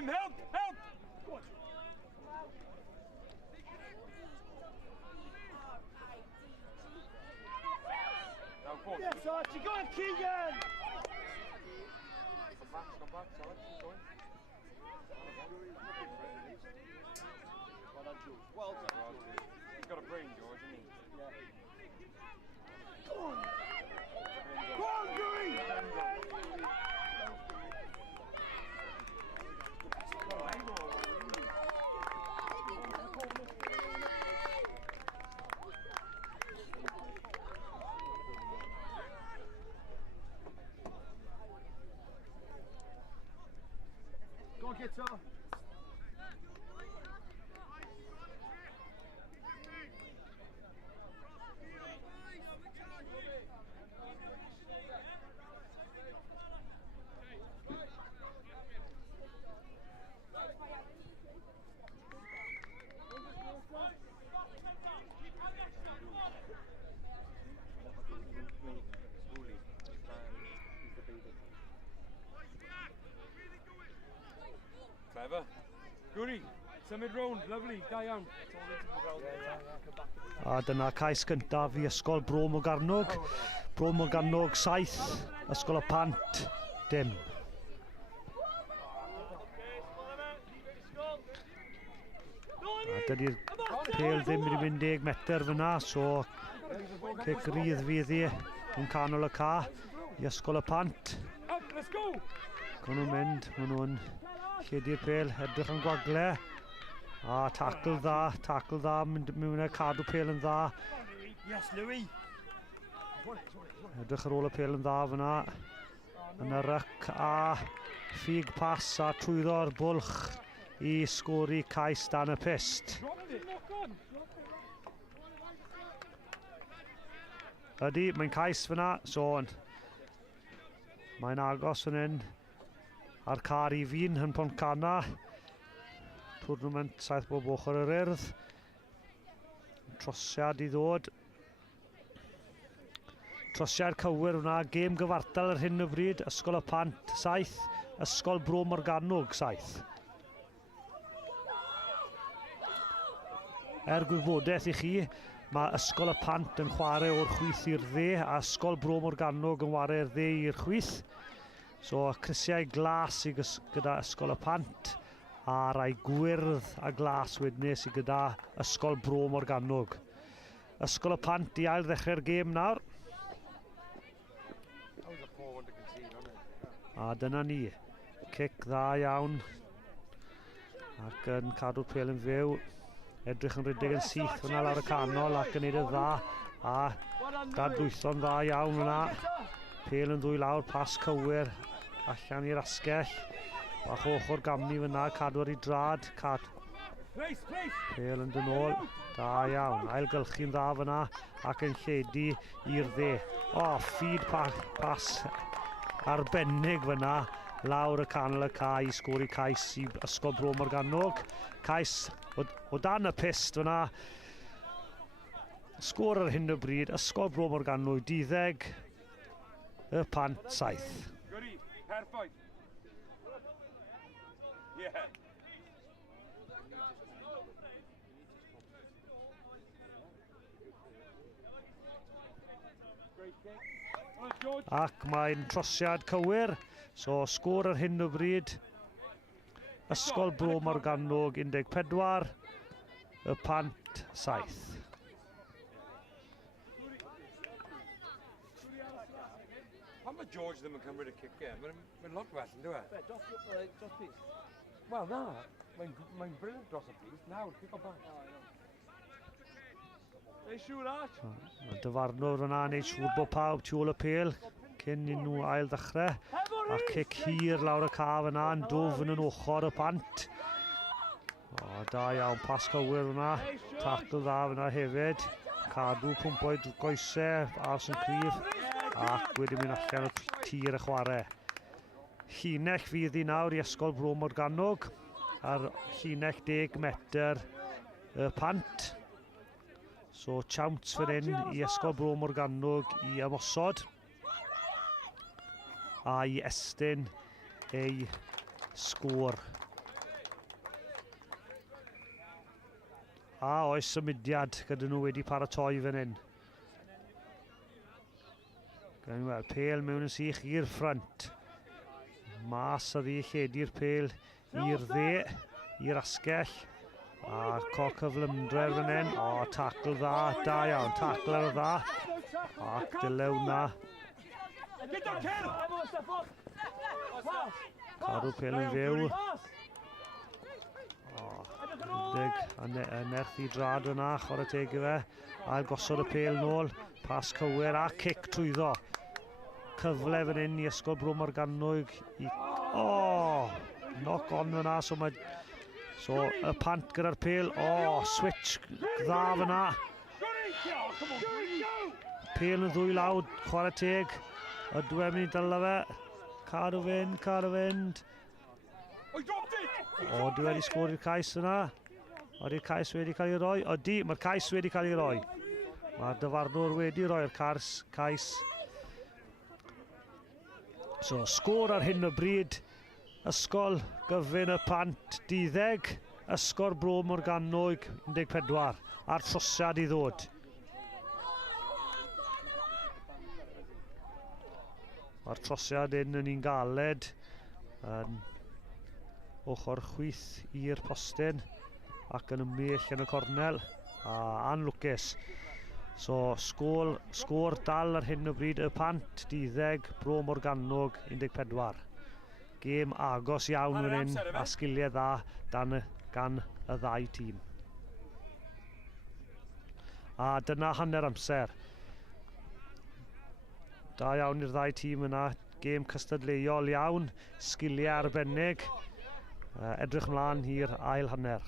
Tim, help! Help! Yes, Archie, go on, Keegan! Come back, Sarge, keep going. Well done, George. Well done, George. He's got a brain, George, hasn't he? Yeah. Go on! Go on, Green! Go on, Guitar. Clever. Goody. Symud round, lovely, da iawn. A dyna cais gyntaf i Ysgol Bro Morgannwg. Bro Morgannwg 7, Ysgol y Pant dim. A dydy'r pêl ddim wedi mynd 10 metr fyna, so cic rydd fydd hi yn canol y ca i Ysgol y Pant. Up, let's go! Con nhw'n mynd, maen nhw'n lledu'r pêl, edrych yn gwagle. A tacl dda, mynd mewn a cadw pêl yn dda. Yes, Louis. Edrych ar ôl y pêl yn dda fyna. Yn y ryc a ffug pas a trwyddo'r bwlch i sgori cais dan y pist. Ydy, mae'n cais fyna, so mae'n agos fan hyn ar car i fi'n yn Pontcanna. Twrnament 7 bob ochr yr Urdd. Trosiad i ddod. Trosiad cywir hwnna, gêm gyfartal ar hyn o bryd. Ysgol y Pant 7, Ysgol Bro Morgannwg 7. Gwybodaeth i chi, mae Ysgol y Pant yn chwarae o'r chwith i'r dde a Ysgol Bro Morgannwg yn chwarae'r dde i'r chwith. So, crisiau glas gyda Ysgol y Pant a rai gwyrdd a glas wedyn sydd gyda Ysgol Bro Morgannwg. Ysgol y Pant i ail ddechrau'r gêm nawr. A dyna ni, cic dda iawn ac yn cadw'r pêl yn fyw. Edrych yn rhedeg yn syth hwnna lawr y canol ac yn neud y dda a dadlwytho'n dda iawn hwnna. Pêl yn ddwy lawr, pas cywir allan i'r asgell. Bach o ochr gamni fyna, cadw ar ei drad. Pêl yn dyn ôl, da iawn. Ailgylchu'n dda fyna ac yn lledu i'r dde. O, ffid pas arbennig fyna lawr y canol y ca i sgori cais i Ysgol Bro Morgannwg. Cais o dan y pist fyna. Sgôr ar hyn o bryd, Ysgol Bro Morgannwg 12, y Pant 7. Goody, perffaith. Yeah. Ac mae'n trosiad cywir, so sgôr ar hyn o bryd. Ysgol Bro Morgannwg 14, y Pant 7. Pan mae George ddim yn cymryd y cic e, mae'n lot well yn dweud. Be, dros pys? Wel na, mae'n brilliant dros y pys. Nawr, cic o bant. Ei siŵr Arch? Mae dyfarnwr yna yn neud siŵr bod pawb tu ôl y pêl cyn i nhw ail ddechrau. A cic hir lawr y caf yna yn dwfn yn ochr y Pant. O, da iawn, pas cywir hwnna. Tacl dda fyna hefyd. Cadw pwmpo'i goesau, ars yn cryf. Ac wedyn mynd allan o tir y chwarae. Llinell fydd hi nawr i Ysgol Bro Morgannwg. Ar llinell 10 metr y Pant. So, chawnt fan hyn i Ysgol Bro Morgannwg i ymosod. A i estyn ei sgôr A oes symudiad gyda nhw wedi paratoi fan hyn. Gan weld pêl mewn yn sych i'r ffrant. Mas a ddi lledu'r pêl i'r dde, i'r asgell. A coc cyflymdref fan hyn. O, tacl dda, da iawn, tacl ar y dda. Ac dylew na. Cadw pêl yn fyw. Nerth i drad yna, chwarae teg i fe. Ail gosod y pêl nôl, pas cywir a cic trwyddo. Cyfle fan hyn i Ysgol Bro Morgannwg. O, knock on yna, so y Pant gyda'r pêl. O, switch dda fyna. Pêl yn ddwy lawd, chwarae teg. Ydw e'n mynd i dyla fe. Cadw fynd. O, dwi wedi sgori'r cais yna. Oedi'r cais wedi cael ei roi? Odi, mae'r cais wedi cael ei roi. Mae'r dyfarnwr wedi roi'r cais. So, sgôr ar hyn o bryd. Ysgol gyfyn y Pant 12. Ysgol Bro Morgannwg 14. A'r trosiad i ddod. Mae'r trosiad yn un galed. Ochr chwith i'r postyn ac yn ymell yn y cornel a anlwcus. So sgôr dal ar hyn o bryd y Pant 12, Bro Morgannwg 14. Gêm agos iawn fan hyn a sgiliau dda gan y ddau tîm. A dyna hanner amser. Da iawn i'r ddau tîm yna. Gêm cystadleuol iawn, sgiliau arbennig. Edrych ymlaen i'r ail hanner.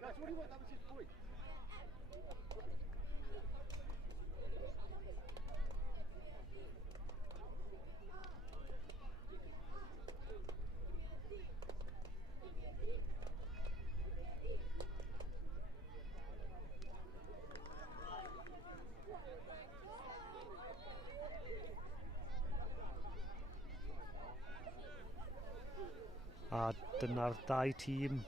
That's what he was, that was his point. A dyna'r dau tîm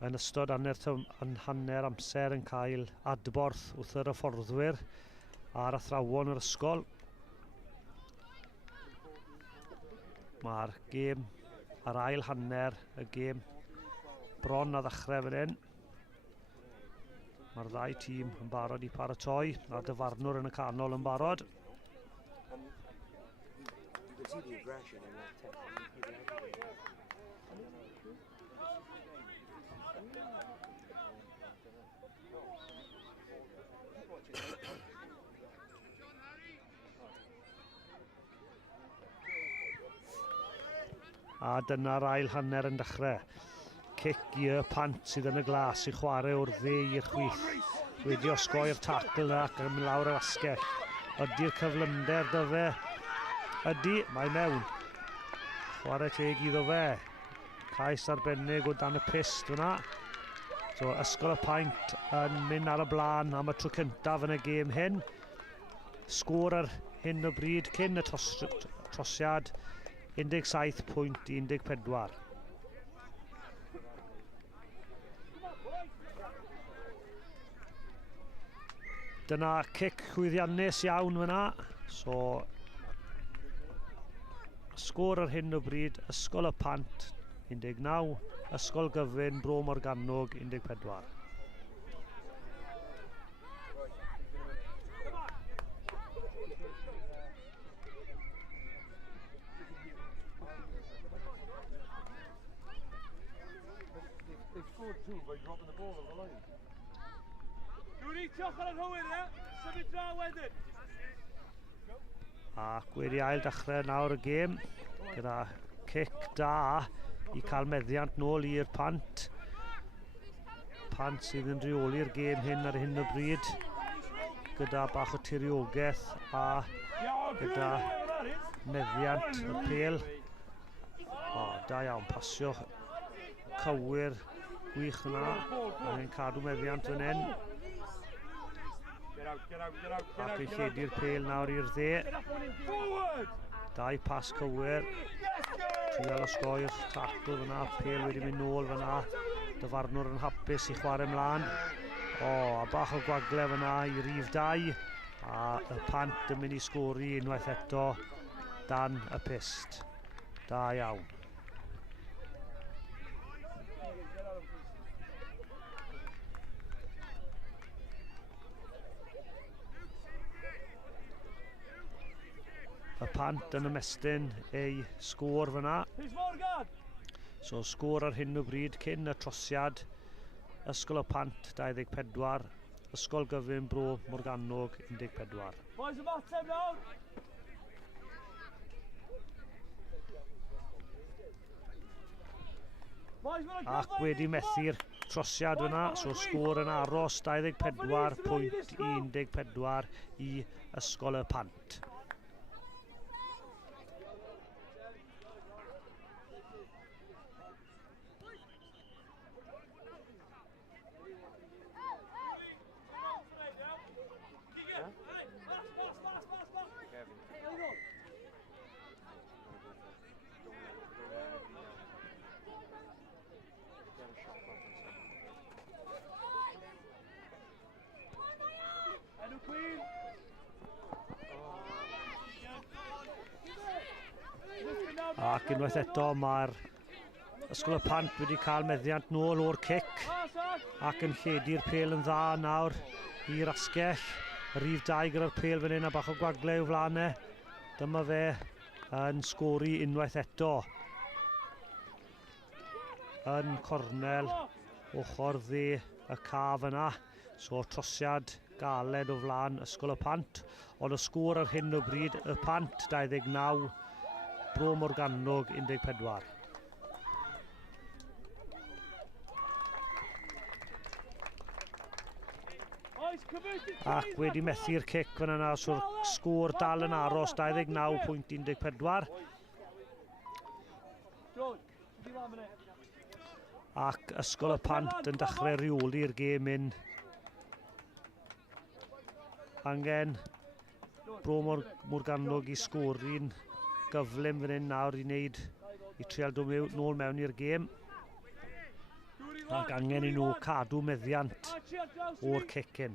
yn ystod hanner amser yn cael adborth wrth yr hyfforddwyr ar athrawon yr ysgol. Mae'r gêm ar ail hanner, y gêm bron a ddechrau fan hyn. Mae'r ddau tîm yn barod i paratoi, a dyfarnwr yn y canol yn barod. A dyna'r ail hanner yn dechrau. Cic i y Pant sydd yn y glas i chwarae o'r dde i'r chwith. Wedi osgoi'r tacl yna ac yn mynd lawr yr asgell. Ydy'r cyflymder dy fe? Ydy, mae mewn. Chwarae teg iddo fe. Cais arbennig o dan y pist fyna. So Ysgol y Pant yn mynd ar y blaen am y tro cyntaf yn y gêm hyn. Sgôr ar hyn o bryd cyn y trosiad 17.14. Dyna cic chwyddiannus iawn fyna. So sgôr ar hyn o bryd, Ysgol y Pant 19, Ysgol Gyfyn Bro Morgannwg 14. Ac wedi ail dechrau nawr y gêm gyda cic da i cael meddiant nôl i'r Pant. Pant sydd yn reoli'r gêm hyn ar hyn o bryd gyda bach o tiriogaeth a gyda meddiant y pêl. O, da iawn, pasio cywir gwych yna a yn cadw meddiant fan hyn. Ac yn lledu'r pêl nawr i'r dde. Dau pas cywir. Trial osgoi'r tacl fyna, pêl wedi mynd nôl fyna. Dyfarnwr yn hapus i chwarae mlaen. O, a bach o gwagle fyna i rif 2. A y Pant yn mynd i sgori unwaith eto dan y pist. Da iawn. Y Pant yn ymestyn ei sgôr fyna. So sgôr ar hyn o bryd cyn y trosiad. Ysgol y Pant 24, Ysgol Bechgyn Bl.8 Morgannwg 14. Ac wedi methu'r trosiad fyna, so sgôr yn aros 24.14 i Ysgol y Pant. Ac unwaith eto mae'r Ysgol y Pant wedi cael meddiant nôl o'r cic ac yn lledu'r pêl yn dda nawr i'r asgell. Rif 2 gyda'r pêl fan hyn a bach o gwagle i'w flanau. Dyma fe yn sgori unwaith eto. Yn cornel ochr dde y caf yna. So trosiad galed o flan Ysgol y Pant. Ond y sgôr ar hyn o bryd y Pant 29. Bro Morgannwg 14. Ac wedi methu'r cic fan yna, so'r sgôr dal yn aros 29.14. Ac Ysgol y Pant yn dechrau reoli'r gêm un. Angen Bro Morgannwg i sgori'n gyflym fan hyn nawr i wneud i trial dod nôl mewn i'r gêm. Ac angen i nhw cadw meddiant o'r cicyn.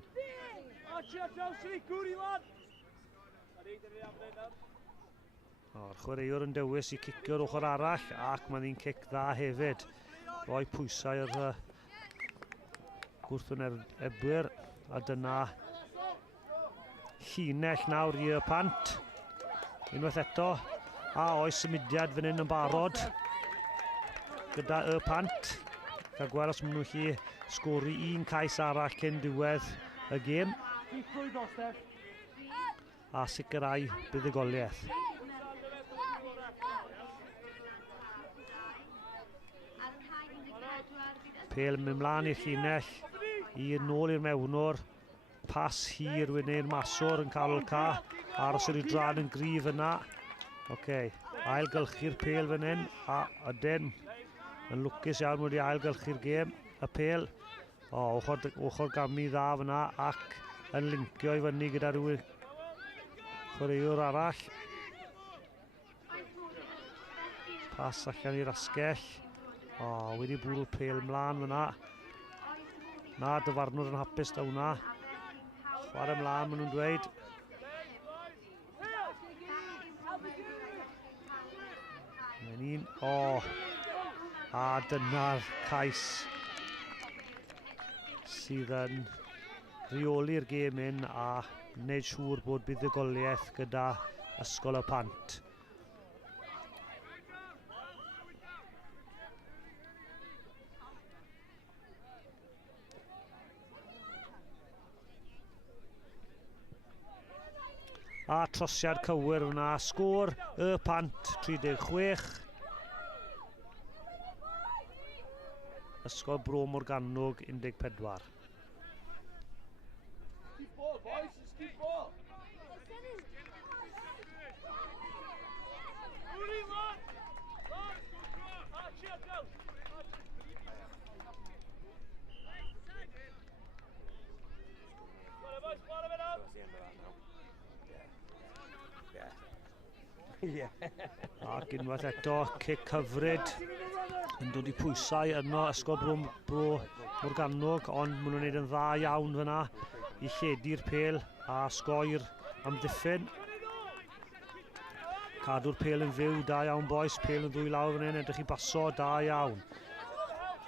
O'r chwaraewr yn dewis i cicio'r ochr arall ac mae'n un cic dda hefyd. Rhoi pwysau i'r gwrthwynebwyr a dyna llinell nawr i'r Pant. Unwaith eto. A oes symudiad fan hyn yn barod gyda y Pant. Cael gweld os maen nhw'n gallu sgori un cais arall cyn diwedd y gêm. A sicrhau buddugoliaeth. Pêl mynd mlaen i'r llinell, i'r nôl i'r mewnwr. Pas hir wedi'r maswr yn cael ca. Aros yr udran yn gryf yna. Ailgylchu'r pêl fan hyn, a ydyn yn lwcus iawn wedi ailgylchu'r gêm, y pêl. Ochr gamu dda fyna ac yn lincio i fyny gyda rhyw chwaraewr arall. Pas allan i'r asgell. Wedi bwrw pêl mlaen fyna. Na, dyfarnwr yn hapus da hwnna. Chwarae mlaen maen nhw'n dweud. A dyna'r cais sydd yn reoli'r gêm un a wneud siŵr bod buddugoliaeth gyda Ysgol y Pant. A trosiad cywir yna, sgôr y Pant 36. Ysgol Bro Morgannwg 14. Keep ball, boys. Just keep ball. Ac unwaith eto, cic hyfryd yn dod i pwysau yno Ysgol Bro Morgannwg, ond maen nhw'n gwneud yn dda iawn fyna i lledu'r pêl a sgoi'r amddiffyn. Cadw'r pêl yn fyw, da iawn boes, pêl yn ddwy lawr fan hyn, edrych i baso, da iawn.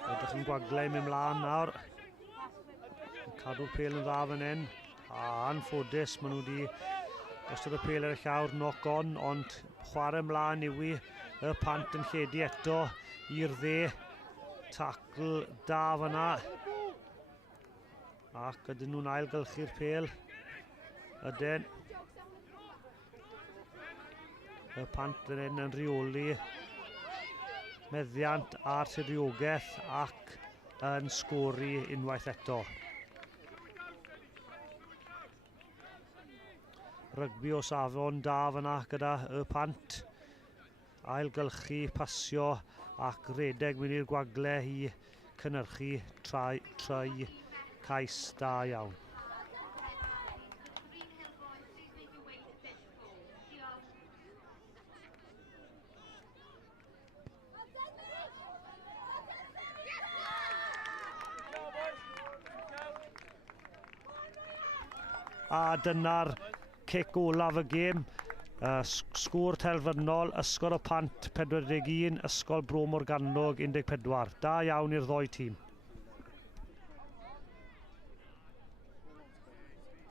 Edrych yn gwaglau mynd mlaen nawr. Cadw'r pêl yn dda fan hyn, a anffodus maen nhw wedi gostod y pêl ar y llawr, knock on, ond chwarae mlaen yw i, y Pant yn lledu eto i'r dde. Tacl da fyna. Ac ydyn nhw'n ailgylchu'r pêl. Ydyn. Y Pant yn rheoli meddiant a'r tiriogaeth ac yn sgori unwaith eto. Rygbi o safon da fyna gyda y Pant. Ailgylchu, pasio ac redeg mynd i'r gwagle i cynhyrchu trwy cais da iawn. A dyna'r cic olaf y gêm. Sgôr terfynol, Ysgol y Pant 41, Ysgol Bro Morgannwg 14. Da iawn i'r ddoi tîm.